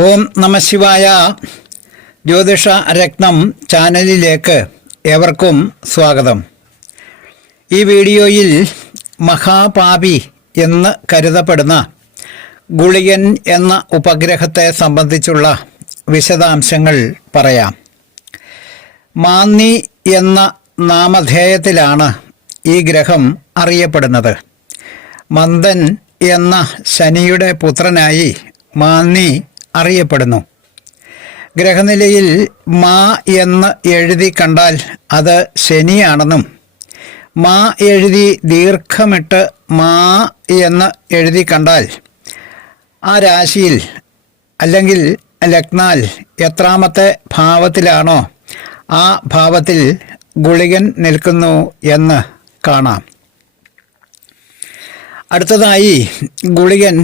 ഓം നമഃശിവായ. ജ്യോതിഷ രത്നം ചാനലിലേക്ക് ഏവർക്കും സ്വാഗതം. ഈ വീഡിയോയിൽ മഹാപാപി എന്ന് കരുതപ്പെടുന്ന ഗുളികൻ എന്ന ഉപഗ്രഹത്തെ സംബന്ധിച്ചുള്ള വിശദാംശങ്ങൾ പറയാം. മാന്നി എന്ന നാമധേയത്തിലാണ് ഈ ഗ്രഹം അറിയപ്പെടുന്നത്. മന്ദൻ എന്ന ശനിയുടെ പുത്രനായി മാന്നി അറിയപ്പെടുന്നു. ഗ്രഹനിലയിൽ മാ എന്ന് എഴുതി കണ്ടാൽ അത് ശനിയാണെന്നും, മാ എഴുതി ദീർഘമിട്ട് മാ എന്ന് എഴുതി കണ്ടാൽ ആ രാശിയിൽ അല്ലെങ്കിൽ ലഗ്നാൽ എത്രാമത്തെ ഭാവത്തിലാണോ ആ ഭാവത്തിൽ ഗുളികൻ നിൽക്കുന്നു എന്ന് കാണാം. അടുത്തതായി ഗുളികൻ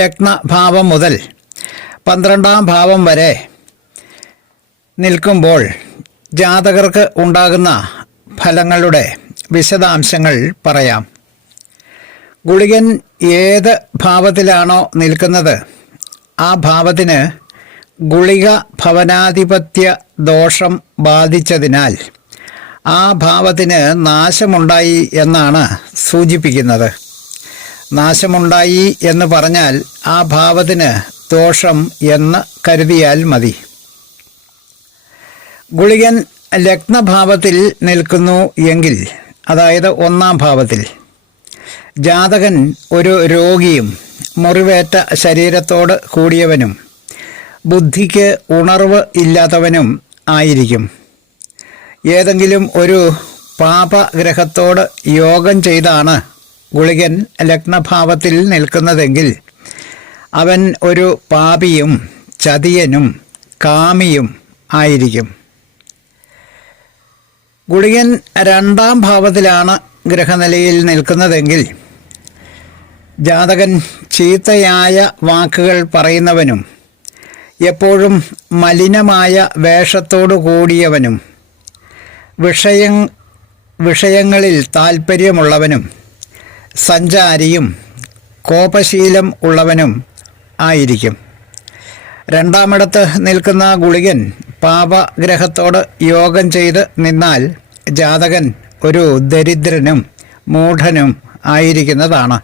ലഗ്നഭാവം മുതൽ 12ാം ഭാവം വരെ നിൽക്കുമ്പോൾ ജാതകർക്ക് ഉണ്ടാകുന്ന ഫലങ്ങളുടെ വിശദാംശങ്ങൾ പറയാം. ഗുളികൻ ഏത് ഭാവത്തിലാണോ നിൽക്കുന്നത് ആ ഭാവത്തിന് ഗുളിക ഭവനാധിപത്യ ദോഷം ബാധിച്ചതിനാൽ ആ ഭാവത്തിന് നാശമുണ്ടായി എന്നാണ് സൂചിപ്പിക്കുന്നത്. നാശമുണ്ടായി എന്ന് പറഞ്ഞാൽ ആ ഭാവത്തിന് ദോഷം എന്ന് കരുതിയാൽ മതി. ഗുളികൻ ലഗ്നഭാവത്തിൽ നിൽക്കുന്നു എങ്കിൽ, അതായത് 1ാം ഭാവത്തിൽ, ജാതകൻ ഒരു രോഗിയും മുറിവേറ്റ ശരീരത്തോട് കൂടിയവനും ബുദ്ധിക്ക് ഉണർവ് ഇല്ലാത്തവനും ആയിരിക്കും. ഏതെങ്കിലും ഒരു പാപഗ്രഹത്തോട് യോഗം ചെയ്താണ് ഗുളികൻ ലഗ്നഭാവത്തിൽ നിൽക്കുന്നതെങ്കിൽ അവൻ ഒരു പാപിയും ചതിയനും കാമിയും ആയിരിക്കും. ഗുളികൻ 2ാം ഭാവത്തിലാണ് ഗ്രഹനിലയിൽ നിൽക്കുന്നതെങ്കിൽ ജാതകൻ ചീത്തയായ വാക്കുകൾ പറയുന്നവനും എപ്പോഴും മലിനമായ വേഷത്തോടു കൂടിയവനും വിഷയങ്ങളിൽ താൽപ്പര്യമുള്ളവനും സഞ്ചാരിയും കോപശീലം ഉള്ളവനും ആയിരിക്കും. 2ാമിടത്ത് നിൽക്കുന്ന ഗുളികൻ പാപഗ്രഹത്തോട് യോഗം ചെയ്ത് നിന്നാൽ ജാതകൻ ഒരു ദരിദ്രനും മൂഢനും ആയിരിക്കുന്നതാണ്.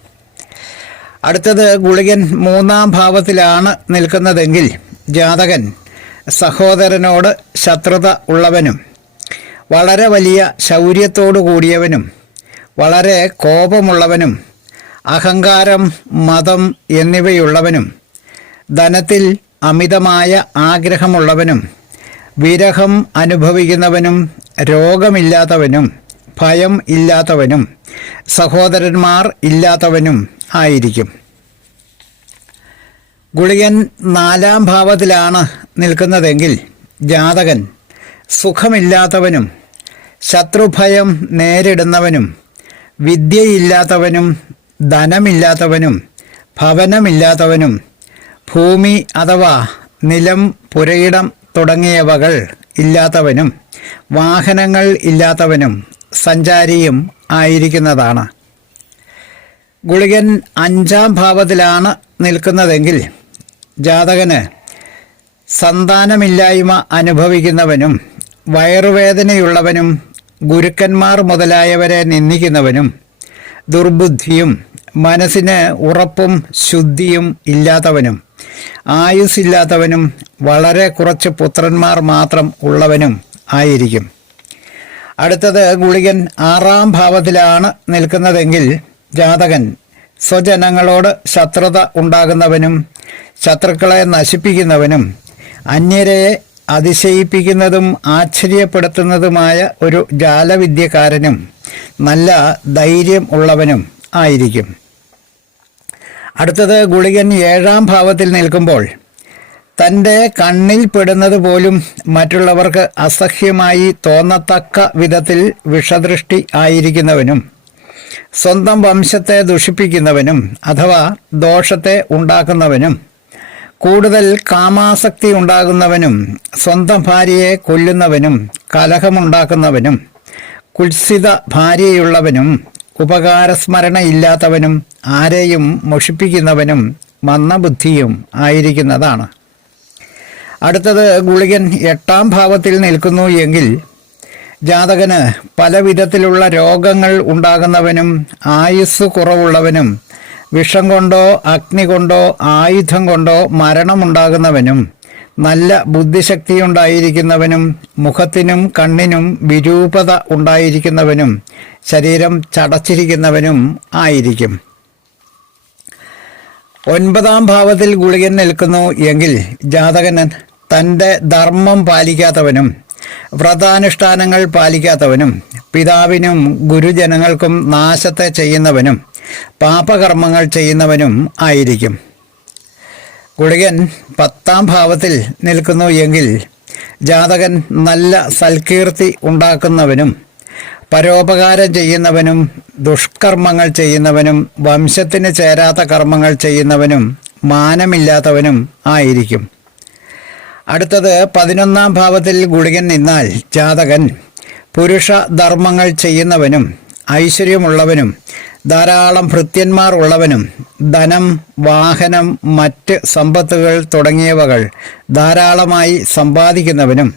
അടുത്തത് ഗുളികൻ 3ാം ഭാവത്തിലാണ് നിൽക്കുന്നതെങ്കിൽ ജാതകൻ സഹോദരനോട് ശത്രുത ഉള്ളവനും വളരെ വലിയ ശൗര്യത്തോടു കൂടിയവനും വളരെ കോപമുള്ളവനും അഹങ്കാരം, മതം എന്നിവയുള്ളവനും ധനത്തിൽ അമിതമായ ആഗ്രഹമുള്ളവനും വിരഹം അനുഭവിക്കുന്നവനും രോഗമില്ലാത്തവനും ഭയം ഇല്ലാത്തവനും സഹോദരന്മാർ ഇല്ലാത്തവനും ആയിരിക്കും. ഗുളികൻ 4ാം ഭാവത്തിലാണ് നിൽക്കുന്നതെങ്കിൽ ജാതകൻ സുഖമില്ലാത്തവനും ശത്രുഭയം നേരിടുന്നവനും വിദ്യയില്ലാത്തവനും ധനമില്ലാത്തവനും ഭവനമില്ലാത്തവനും ഭൂമി അഥവാ നിലം, പുരയിടം തുടങ്ങിയവകൾ ഇല്ലാത്തവനും വാഹനങ്ങൾ ഇല്ലാത്തവനും സഞ്ചാരിയും ആയിരിക്കുന്നതാണ്. ഗുളികൻ 5ാം ഭാവത്തിലാണ് നിൽക്കുന്നതെങ്കിൽ ജാതകന് സന്താനമില്ലായ്മ അനുഭവിക്കുന്നവനും വയറുവേദനയുള്ളവനും ഗുരുക്കന്മാർ മുതലായവരെ നിന്ദിക്കുന്നവനും ദുർബുദ്ധിയും മനസ്സിന് ഉറപ്പും ശുദ്ധിയും ഇല്ലാത്തവനും ആയുസ്സില്ലാത്തവനും വളരെ കുറച്ച് പുത്രന്മാർ മാത്രം ഉള്ളവനും ആയിരിക്കും. അടുത്തത് ഗുളികൻ 6ാം ഭാവത്തിലാണ് നിൽക്കുന്നതെങ്കിൽ ജാതകൻ സ്വജനങ്ങളോട് ശത്രുത ഉണ്ടാകുന്നവനും ശത്രുക്കളെ നശിപ്പിക്കുന്നവനും അന്യരെ അതിശയിപ്പിക്കുന്നതും ആശ്ചര്യപ്പെടുത്തുന്നതുമായ ഒരു ജാലവിദ്യക്കാരനും നല്ല ധൈര്യം ഉള്ളവനും ആയിരിക്കും. അടുത്തത് ഗുളികൻ 7ാം ഭാവത്തിൽ നിൽക്കുമ്പോൾ തൻ്റെ കണ്ണിൽ പെടുന്നത് പോലും മറ്റുള്ളവർക്ക് അസഹ്യമായി തോന്നത്തക്ക വിധത്തിൽ വിഷദൃഷ്ടി ആയിരിക്കുന്നവനും സ്വന്തം വംശത്തെ ദുഷിപ്പിക്കുന്നവനും അഥവാ ദോഷത്തെ ഉണ്ടാക്കുന്നവനും കൂടുതൽ കാമാസക്തി ഉണ്ടാകുന്നവനും സ്വന്തം ഭാര്യയെ കൊല്ലുന്നവനും കലഹമുണ്ടാക്കുന്നവനും കുത്സിത ഭാര്യയുള്ളവനും ഉപകാരസ്മരണയില്ലാത്തവനും ആരെയും മോഷിപ്പിക്കുന്നവനും മന്ദബുദ്ധിയും ആയിരിക്കുന്നതാണ്. അടുത്തത് ഗുളികൻ 8-ാം ഭാവത്തിൽ നിൽക്കുന്നു എങ്കിൽ ജാതകന് പല വിധത്തിലുള്ള രോഗങ്ങൾ ഉണ്ടാകുന്നവനും ആയുസ് കുറവുള്ളവനും വിഷം കൊണ്ടോ അഗ്നി കൊണ്ടോ ആയുധം കൊണ്ടോ മരണമുണ്ടാകുന്നവനും നല്ല ബുദ്ധിശക്തി ഉണ്ടായിരിക്കുന്നവനും മുഖത്തിനും കണ്ണിനും വിരൂപത ഉണ്ടായിരിക്കുന്നവനും ശരീരം ചടച്ചിരിക്കുന്നവനും ആയിരിക്കും. 9-ാം ഭാവത്തിൽ ഗുളികൻ നിൽക്കുന്നു എങ്കിൽ ജാതകൻ തൻ്റെ ധർമ്മം പാലിക്കാത്തവനും വ്രതാനുഷ്ഠാനങ്ങൾ പാലിക്കാത്തവനും പിതാവിനും ഗുരുജനങ്ങൾക്കും നാശത്തെ ചെയ്യുന്നവനും പാപകർമ്മങ്ങൾ ചെയ്യുന്നവനും ആയിരിക്കും. ഗുളികൻ 10-ാം ഭാവത്തിൽ നിൽക്കുന്നു എങ്കിൽ ജാതകൻ നല്ല സൽകീർത്തി ഉണ്ടാക്കുന്നവനും പരോപകാരം ചെയ്യുന്നവനും ദുഷ്കർമ്മങ്ങൾ ചെയ്യുന്നവനും വംശത്തിന് ചേരാത്ത കർമ്മങ്ങൾ ചെയ്യുന്നവനും മാനമില്ലാത്തവനും ആയിരിക്കും. അടുത്തത് 11-ാം ഭാവത്തിൽ ഗുളികൻ നിന്നാൽ ജാതകൻ പുരുഷ ധർമ്മങ്ങൾ ചെയ്യുന്നവനും ഐശ്വര്യമുള്ളവനും ധാരാളം ഭൃത്യന്മാർ ഉള്ളവനും ധനം വാഹനം മറ്റ് സമ്പത്തുകൾ തുടങ്ങിയവകൾ ധാരാളമായി സമ്പാദിക്കുന്നവനും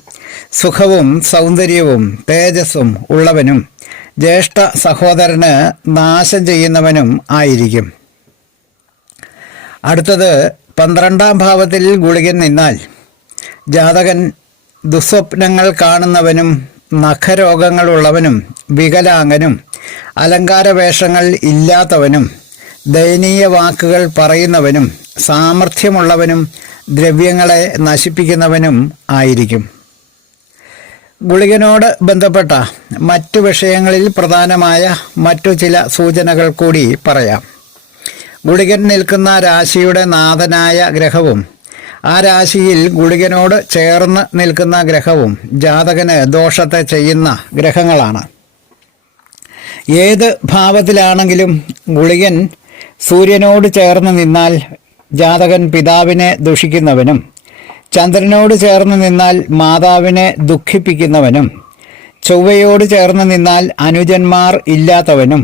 സുഖവും സൗന്ദര്യവും തേജസ്സും ഉള്ളവനും ജ്യേഷ്ഠ സഹോദരന് നാശം ചെയ്യുന്നവനും ആയിരിക്കും. അടുത്തത് 12-ാം ഭാവത്തിൽ ഗുളികൻ നിന്നാൽ ജാതകൻ ദുസ്വപ്നങ്ങൾ കാണുന്നവനും നഖരോഗങ്ങളുള്ളവനും വികലാംഗനും അലങ്കാരവേഷങ്ങൾ ഇല്ലാത്തവനും ദയനീയ വാക്കുകൾ പറയുന്നവനും സാമർഥ്യമുള്ളവനും ദ്രവ്യങ്ങളെ നശിപ്പിക്കുന്നവനും ആയിരിക്കും. ഗുളികനോട് ബന്ധപ്പെട്ട മറ്റു വിഷയങ്ങളിൽ പ്രധാനമായ മറ്റു ചില സൂചനകൾ കൂടി പറയാം. ഗുളികൻ നിൽക്കുന്ന രാശിയുടെ നാഥനായ ഗ്രഹവും ആ രാശിയിൽ ഗുളികനോട് ചേർന്ന് നിൽക്കുന്ന ഗ്രഹവും ജാതകന് ദോഷത്തെ ചെയ്യുന്ന ഗ്രഹങ്ങളാണ്. ഏത് ഭാവത്തിലാണെങ്കിലും ഗുളികൻ സൂര്യനോട് ചേർന്ന് നിന്നാൽ ജാതകൻ പിതാവിനെ ദുഷിക്കുന്നവനും ചന്ദ്രനോട് ചേർന്ന് നിന്നാൽ മാതാവിനെ ദുഃഖിപ്പിക്കുന്നവനും ചൊവ്വയോട് ചേർന്ന് നിന്നാൽ അനുജന്മാർ ഇല്ലാത്തവനും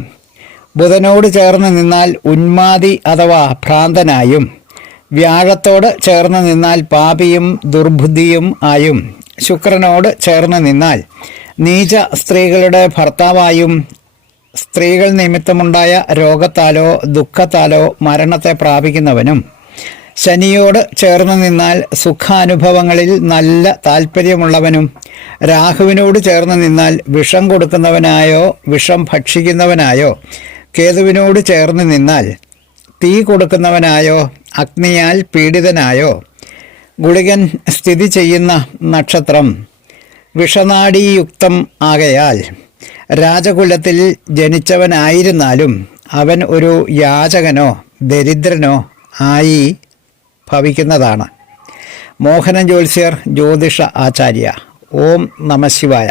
ബുധനോട് ചേർന്ന് നിന്നാൽ ഉന്മാദി അഥവാ ഭ്രാന്തനായും വ്യാഴത്തോട് ചേർന്ന് നിന്നാൽ പാപിയും ദുർബുദ്ധിയും ആയും ശുക്രനോട് ചേർന്ന് നിന്നാൽ നീച സ്ത്രീകളുടെ ഭർത്താവായും സ്ത്രീകൾ നിമിത്തമുണ്ടായ രോഗത്താലോ ദുഃഖത്താലോ മരണത്തെ പ്രാപിക്കുന്നവനും ശനിയോട് ചേർന്ന് നിന്നാൽ സുഖാനുഭവങ്ങളിൽ നല്ല താല്പര്യമുള്ളവനും രാഹുവിനോട് ചേർന്ന് നിന്നാൽ വിഷം കൊടുക്കുന്നവനായോ വിഷം ഭക്ഷിക്കുന്നവനായോ കേതുവിനോട് ചേർന്ന് നിന്നാൽ തീ കൊടുക്കുന്നവനായോ അഗ്നിയാൽ പീഡിതനായോ ഗുളികൻ സ്ഥിതി ചെയ്യുന്ന നക്ഷത്രം വിഷനാഡീയുക്തം ആകയാൽ രാജകുലത്തിൽ ജനിച്ചവനായിരുന്നാലും അവൻ ഒരു യാചകനോ ദരിദ്രനോ ആയി ഭവിക്കുന്നതാണ്. മോഹനൻ ജ്യോത്സ്യർ ജ്യോതിഷ ആചാര്യ. ഓം നമഃ ശിവായ.